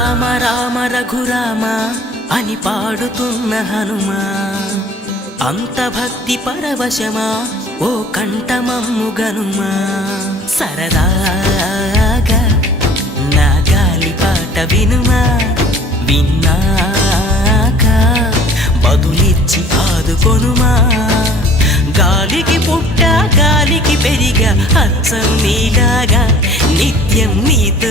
రామ రామ రఘురామ అని పాడుతున్న హనుమా, అంత భక్తి పరవశమా ఓ కంఠమమ్ము గనుమా. సరదాగా నా గాలి పాట వినుమా, విన్నాక బదులిచ్చి ఆదుకొనుమా. గాలికి పుట్ట గాలికి పెరిగా అచ్చం నీలాగా నిత్యం నీతో